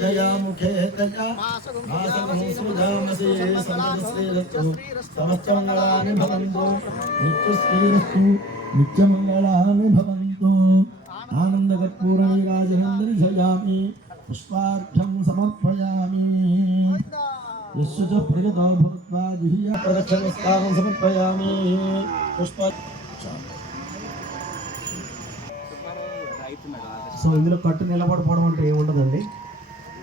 जया मुखे तया मासगं सुजामसे सर्वश्रीरस्तु समस्तमङ्गलानि भवन्तु नित्यश्रीरस्तु नित्यमङ्गलानि भवन्तु आनन्दकर्पूरनीराजनं दर्शयामि पुष्पार्थं समर्पयामि यस्य च प्रियतो भूत्वा जिह्या प्रदक्षिणस्तानं समर्पयामि पुष्प సో ఇందులో కట్టు నిలబడిపోవడం అంటే ఏముండదండి,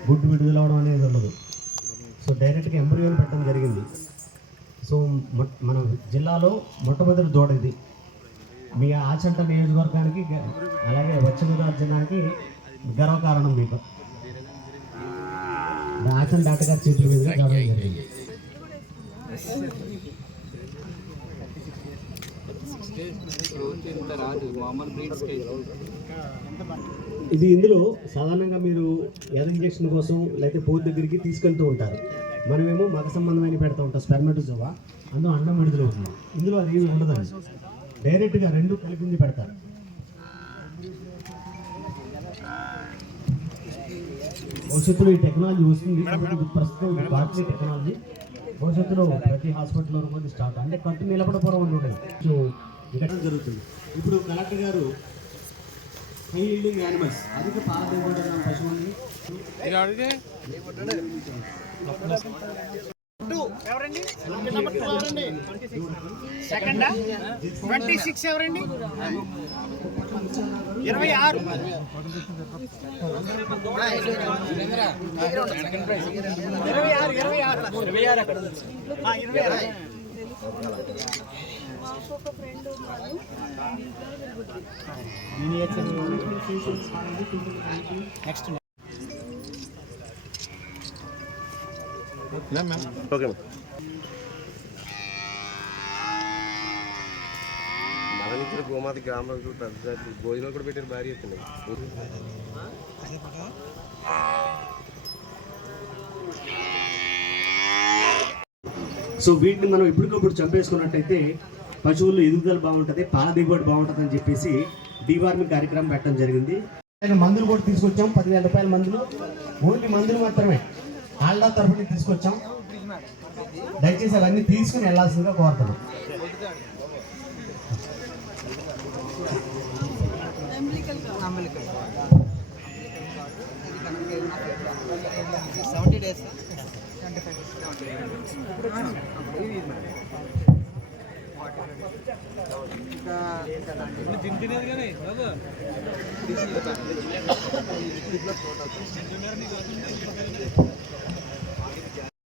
గుడ్డు విడుదలవడం అనేది ఉండదు. సో డైరెక్ట్గా ఎంబ్రియోని పెట్టడం జరిగింది. సో మన జిల్లాలో మొట్టమొదటి దూడ ఇది. మీ ఆచంట నియోజకవర్గానికి అలాగే పశ్చిమ గోదావరి జిల్లాకి గర్వకారణం. మీకు ఆచంట డాక్టర్ చేతుల మీద రావడం జరిగింది. ఇది ఇందులో సాధారణంగా మీరు ఎర్ర ఇంజక్షన్ కోసం లేకపోతే పోతు దగ్గరికి తీసుకెళ్తూ ఉంటారు. మనమేమో మగ సంబంధమైన పెడతా ఉంటాం, స్పెర్మటోజోవా, అందులో అండం విడుదల అవుతుంది. ఇందులో అది ఏమి ఉండదండి, డైరెక్ట్గా రెండు కలిపింది పెడతారు. భవిష్యత్తులో ఈ టెక్నాలజీ వస్తుంది కాబట్టి ప్రస్తుతం భారతీయ టెక్నాలజీ భవిష్యత్తులో ప్రతి హాస్పిటల్లో కూడా స్టార్ట్ అంటే కట్టు నిలబడిపోవడం అని ఉంటుంది. సో ఇక్కడ జరుగుతుంది. ఇప్పుడు కలెక్టర్ గారు హై ఈల్డింగ్ యానిమల్స్ అధిక పాల దిగుబడి ఉన్న పశువుల్ని ఎవరండి 26 ఎవరండి 26 మాకు ఒక ఫ్రెండ్ ఉన్నారు. నెక్స్ట్ ఓకే మన నుంచి గోమాత గ్రామాలు పెద్ద భోజనాలు కూడా పెట్టారు, భారీ ఎత్తున్నాయి. సో వీటిని మనం ఇప్పటికప్పుడు చంపేసుకున్నట్టయితే పశువుల్లో ఎదుగుదల బాగుంటుంది, పాల దిగుబడి బాగుంటుంది అని చెప్పేసి డీవార్మింగ్ కార్యక్రమం పెట్టడం జరిగింది. మందులు కూడా తీసుకొచ్చాం, 10,000 రూపాయల మందులు, ఓన్లీ మందులు మాత్రమే ఆల్డా తరఫున తీసుకొచ్చాం. దయచేసి అవన్నీ తీసుకుని వెళ్ళాల్సిందిగా కోరుతున్నాం.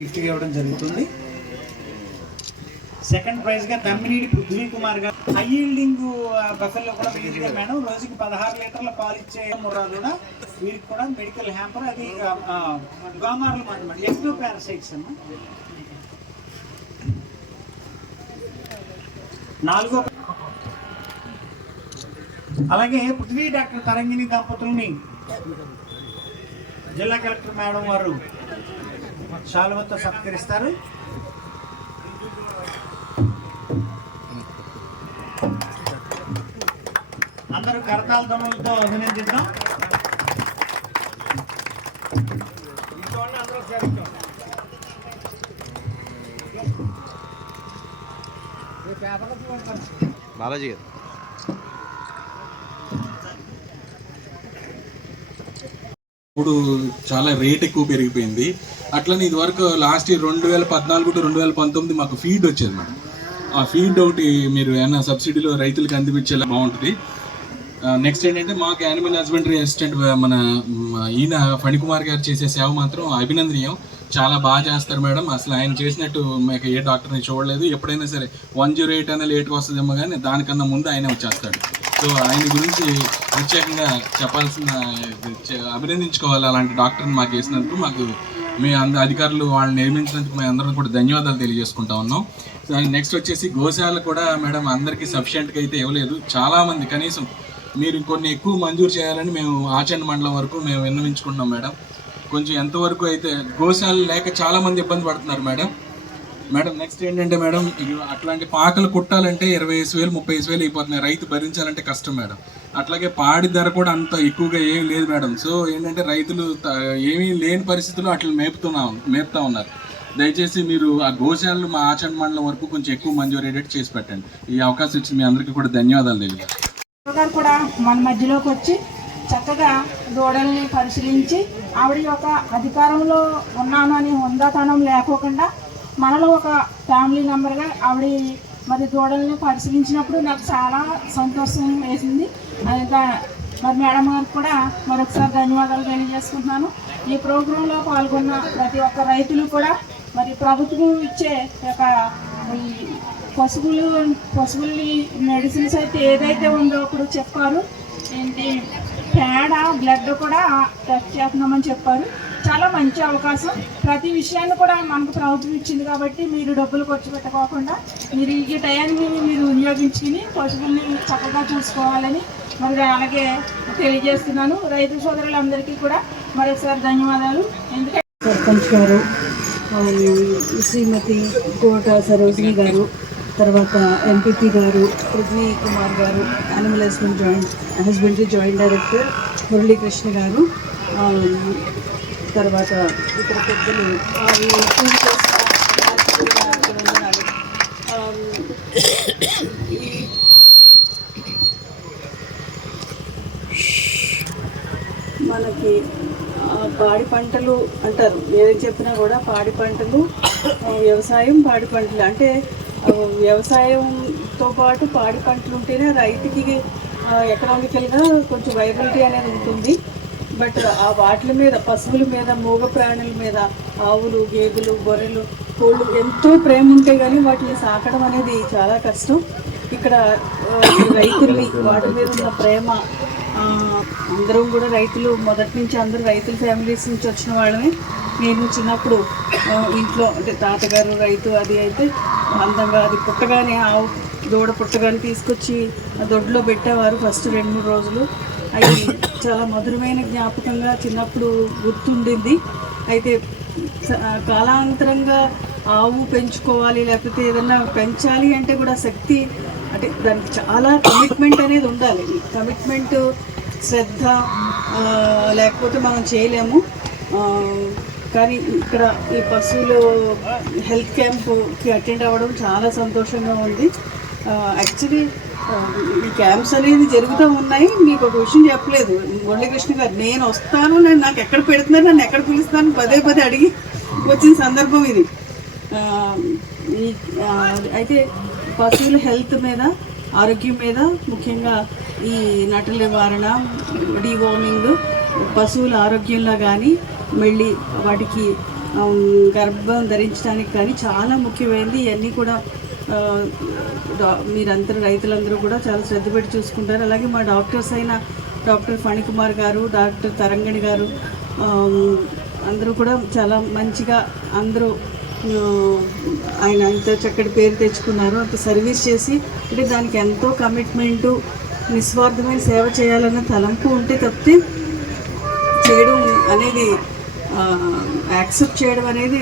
గిఫ్ట్ ఇవ్వడం జరుగుతుంది. సెకండ్ ప్రైజ్ గా తమ్మినేని పృథ్వీ కుమార్ గారు హై ఈల్డింగ్ బఫెల్లో కూడా వీరిగా మేడం రోజుకి 16 లీటర్ల పాలు ఇచ్చే ముర్రా కూడా వీరికి కూడా మెడికల్ హ్యాంపర్, అది గోమార్లు అనమాట, ఎక్టో పారాసైట్స్ అన్న. 4వ అలాగే పృథ్వీ డాక్టర్ తరంగిణి దంపతుల్ని జిల్లా కలెక్టర్ మేడం వారు శాలువతో సత్కరిస్తారు. అందరూ కరతాల ధ్వనులతో అభినందిద్దాం. బాలాజీ గారు ఇప్పుడు చాలా రేట్ ఎక్కువ పెరిగిపోయింది. అట్లనే ఇది వరకు లాస్ట్ ఇయర్ 2014 టు 2019 మాకు ఫీడ్ వచ్చేది మేడం. ఆ ఫీడ్ ఒకటి మీరు ఏమైనా సబ్సిడీలో రైతులకు అందిపించేలా బాగుంటుంది. నెక్స్ట్ ఏంటంటే మాకు యానిమల్ హస్బెండరీ అసిస్టెంట్ మన ఈయన ఫణికుమార్ గారు చేసే సేవ మాత్రం అభినందనీయం. చాలా బాగా చేస్తారు మేడం. అసలు ఆయన చేసినట్టు మీకు ఏ డాక్టర్ని చూడలేదు. ఎప్పుడైనా సరే 108 అనే లేట్గా వస్తుందేమో కానీ దానికన్నా ముందు ఆయన వచ్చేస్తాడు. సో ఆయన గురించి ప్రత్యేకంగా చెప్పాల్సిన అభినందించుకోవాలి. అలాంటి డాక్టర్ని మాకు వేసినందుకు మాకు మీ అధికారులు వాళ్ళని నిర్మించినందుకు మేము అందరం కూడా ధన్యవాదాలు తెలియజేసుకుంటా ఉన్నాం. నెక్స్ట్ వచ్చేసి గోశాల కూడా మేడం అందరికీ సఫిషియెంట్గా అయితే ఇవ్వలేదు. చాలామంది కనీసం మీరు కొన్ని ఎక్కువ మంజూరు చేయాలని మేము ఆచండ మండలం వరకు మేము విన్నవించుకుంటున్నాం మేడం. కొంచెం ఎంతవరకు అయితే గోశాల లేక చాలామంది ఇబ్బంది పడుతున్నారు మేడం. నెక్స్ట్ ఏంటంటే మేడం అట్లాంటి పాకలు కుట్టాలంటే 25,000 30,000 అయిపోతున్నాయి. రైతు భరించాలంటే కష్టం మేడం. అట్లాగే పాడి ధర కూడా అంత ఎక్కువగా ఏం లేదు మేడం. సో ఏంటంటే రైతులు ఏమీ లేని పరిస్థితుల్లో అట్లా మేపుతా ఉన్నారు. దయచేసి మీరు ఆ గోశాలలు మా ఆచరణ మండలం వరకు కొంచెం ఎక్కువ మంజూరేటట్టు చేసి పెట్టండి. ఈ అవకాశం ఇచ్చి మీ అందరికీ కూడా ధన్యవాదాలు తెలియదు. కూడా మన మధ్యలోకి వచ్చి చక్కగా దూడల్ని పరిశీలించి ఆవిడ యొక్క అధికారంలో ఉన్నాను అని హుందాతనం లేకోకుండా మనలో ఒక ఫ్యామిలీ మెంబర్గా ఆవిడ మరి దూడల్ని పరిశీలించినప్పుడు నాకు చాలా సంతోషం వేసింది. మరి మేడం గారికి కూడా మరొకసారి ధన్యవాదాలు తెలియజేసుకుంటున్నాను. ఈ ప్రోగ్రాంలో పాల్గొన్న ప్రతి ఒక్క రైతులు కూడా మరి ప్రభుత్వం ఇచ్చే యొక్క ఈ పశువుల్ని మెడిసిన్స్ అయితే ఏదైతే ఉందో ఇప్పుడు చెప్పారు, ఏంటి పేడ బ్లడ్ కూడా టెస్ట్ చేస్తున్నామని చెప్పారు. చాలా మంచి అవకాశం. ప్రతి విషయాన్ని కూడా మనకు ప్రభుత్వం ఇచ్చింది కాబట్టి మీరు డబ్బులు ఖర్చు పెట్టకోకుండా మీరు ఈ టయాన్ని మీరు వినియోగించుకుని పశువుల్ని చక్కగా చూసుకోవాలని మరి అలాగే తెలియజేస్తున్నాను. రైతు సోదరులందరికీ కూడా మరొకసారి ధన్యవాదాలు. ఎందుకంటే సర్పంచ్ గారు, శ్రీమతి కోట సరోజిని గారు, తర్వాత ఎంపీపీ గారు, పృథ్వీ కుమార్ గారు, animal husbandry joint director Muralikrishna గారు, తర్వాత ఇతర పెద్దలు మనకి పాడి పంటలు అంటారు, ఏదైనా చెప్పినా కూడా పాడి పంటలు, వ్యవసాయం, పాడి పంటలు అంటే వ్యవసాయంతో పాటు పాడి పంటలు ఉంటేనే రైతుకి ఎకనామికల్గా కొంచెం వైబిలిటీ అనేది ఉంటుంది. బట్ ఆ వాటి మీద, పశువుల మీద, మూగ ప్రాణుల మీద, ఆవులు, గేదెలు, గొర్రెలు, కోళ్ళు ఎంతో ప్రేమ ఉంటే కానీ వాటిని సాకడం అనేది చాలా కష్టం. ఇక్కడ రైతుల్ని, వాటి మీద ఉన్న ప్రేమ, అందరం కూడా రైతులు, మొదటి నుంచి అందరూ రైతుల ఫ్యామిలీస్ నుంచి వచ్చిన వాళ్ళని. నేను చిన్నప్పుడు ఇంట్లో అంటే తాతగారు రైతు, అది అయితే అందంగా అది పుట్టగానే, ఆవు దూడ పుట్టగానే తీసుకొచ్చి దొడ్లో పెట్టేవారు ఫస్ట్ 2-3 రోజులు. అది చాలా మధురమైన జ్ఞాపకంగా చిన్నప్పుడు గుర్తుండింది. అయితే కాలాంతరంగా ఆవు పెంచుకోవాలి, లేకపోతే ఏదన్నా పెంచాలి అంటే కూడా శక్తి, అంటే దానికి చాలా కమిట్మెంట్ అనేది ఉండాలి. కమిట్మెంట్, శ్రద్ధ లేకపోతే మనం చేయలేము. కానీ ఇక్కడ ఈ పశువులు హెల్త్ క్యాంప్కి అటెండ్ అవ్వడం చాలా సంతోషంగా ఉంది. యాక్చువల్లీ ఈ క్యాంప్స్ అనేది జరుగుతూ ఉన్నాయి. మీకు ఒక విషయం చెప్పలేదు మురళీకృష్ణ గారు, నేను వస్తాను, నాకు ఎక్కడ పెడుతున్నారు, నన్ను ఎక్కడ పిలుస్తాను పదే అడిగి వచ్చిన సందర్భం ఇది. అయితే పశువుల హెల్త్ మీద, ఆరోగ్యం మీద, ముఖ్యంగా ఈ నటల నివారణ, డీవార్మింగ్, పశువుల ఆరోగ్యంలో కానీ, మళ్ళీ వాటికి గర్భం ధరించడానికి కానీ చాలా ముఖ్యమైనది. ఇవన్నీ కూడా మీరందరూ, రైతులందరూ కూడా చాలా శ్రద్ధ పెట్టి చూసుకుంటారు. అలాగే మా డాక్టర్స్ అయిన డాక్టర్ ఫణికుమార్ గారు, డాక్టర్ తరంగణి గారు, అందరూ కూడా చాలా మంచిగా, అందరూ ఆయన అంత చక్కటి పేరు తెచ్చుకున్నారు. అంత సర్వీస్ చేసి, అంటే దానికి ఎంతో కమిట్మెంటు, నిస్వార్థమైన సేవ చేయాలన్న తలంపు ఉంటే తప్పితే చేయడం అనేది, యాక్సెప్ట్ చేయడం అనేది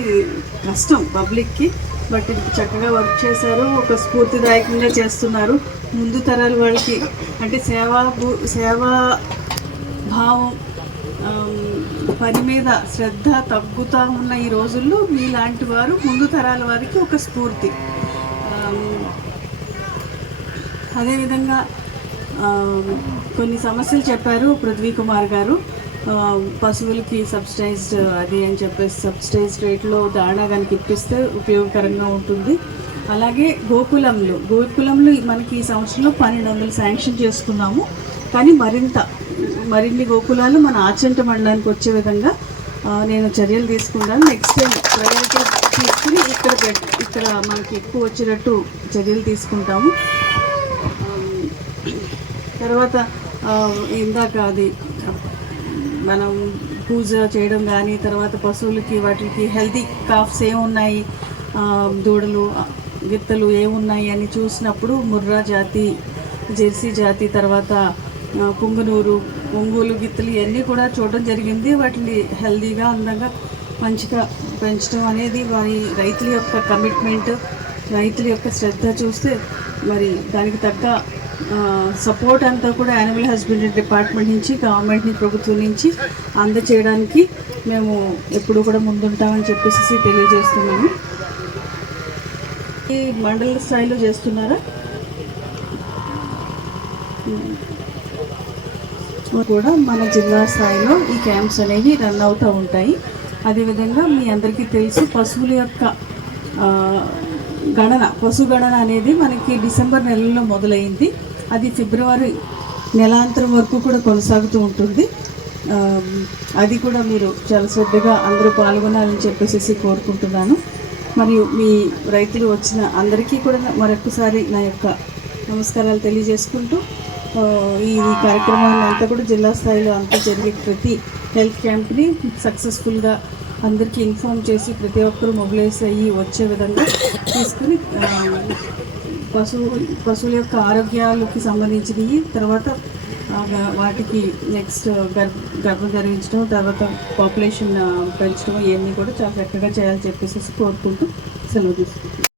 కష్టం పబ్లిక్కి. బట్ చక్కగా వర్క్ చేశారు, ఒక స్ఫూర్తిదాయకంగా చేస్తున్నారు. ముందు తరాల వాళ్ళకి అంటే సేవా భావం, పని మీద శ్రద్ధ తగ్గుతూ ఉన్న ఈ రోజుల్లో మీలాంటి వారు ముందు తరాల వారికి ఒక స్ఫూర్తి. అదేవిధంగా కొన్ని సమస్యలు చెప్పారు పృథ్వీ కుమార్ గారు. పశువులకి సబ్సిడైజ్డ్ అది అని చెప్పేసి సబ్సిడైజ్డ్ రేట్లో దాణా కనుక ఇప్పిస్తే ఉపయోగకరంగా ఉంటుంది. అలాగే గోకులంలో మనకి ఈ సంవత్సరంలో 1200 శాంక్షన్ చేసుకున్నాము. కానీ మరిన్ని గోకులాలు మన ఆచంట మండలానికి వచ్చే విధంగా నేను చర్యలు తీసుకున్నాను. నెక్స్ట్ టైం ప్రయారిటీ తీసుకుని ఇక్కడ మనకి ఎక్కువ వచ్చేటట్టు చర్యలు తీసుకుంటాము. తర్వాత ఇందాక అది మనం పూజ చేయడం కానీ, తర్వాత పశువులకి వాటికి హెల్తీ కాఫ్స్ ఏమున్నాయి, దూడలు, గిత్తలు ఏమున్నాయి అని చూసినప్పుడు ముర్రా జాతి, జెర్సీ జాతి, తర్వాత పుంగనూరు, ఒంగోలు గిత్తలు ఇవన్నీ కూడా చూడడం జరిగింది. వాటిని హెల్తీగా, అందంగా, మంచిగా పెంచడం అనేది వారి రైతుల యొక్క కమిట్మెంట్, రైతుల యొక్క శ్రద్ధ చూస్తే మరి దానికి తగ్గ సపోర్ట్ అంతా కూడా యానిమల్ హస్బెండరీ డిపార్ట్మెంట్ నుంచి, గవర్నమెంట్ ప్రభుత్వం నుంచి అందచేయడానికి మేము ఎప్పుడు కూడా ముందుంటామని చెప్పేసి తెలియజేస్తున్నాము. ఈ మండల స్థాయిలో చేస్తున్నారా కూడా మన జిల్లా స్థాయిలో ఈ క్యాంప్స్ అనేవి రన్ అవుతూ ఉంటాయి. అదేవిధంగా మీ అందరికీ తెలుసు పశువుల యొక్క పశు గణన అనేది మనకి డిసెంబర్ నెలలో మొదలైంది. అది ఫిబ్రవరి నెలాంతరం వరకు కూడా కొనసాగుతూ ఉంటుంది. అది కూడా మీరు చాలా శ్రద్ధగా అందరూ పాల్గొనాలని చెప్పేసి కోరుకుంటున్నాను. మరియు మీ రైతులు వచ్చిన అందరికీ కూడా మరొకసారి నా యొక్క నమస్కారాలు తెలియజేసుకుంటూ ఈ కార్యక్రమాన్ని అంతా కూడా జిల్లా స్థాయిలో అంతా జరిగే ప్రతి హెల్త్ క్యాంప్ని సక్సెస్ఫుల్గా అందరికీ ఇన్ఫామ్ చేసి ప్రతి ఒక్కరూ మొబిలైజ్ అయ్యి వచ్చే విధంగా తీసుకుని పశువుల యొక్క ఆరోగ్యాలకి సంబంధించినవి, తర్వాత వాటికి నెక్స్ట్ గర్భం జరిగించడం, తర్వాత పాపులేషన్ పెంచడం ఇవన్నీ కూడా చాలా చక్కగా చేయాలని చెప్పేసి కోరుకుంటూ సెలవు తీసుకుంటాం.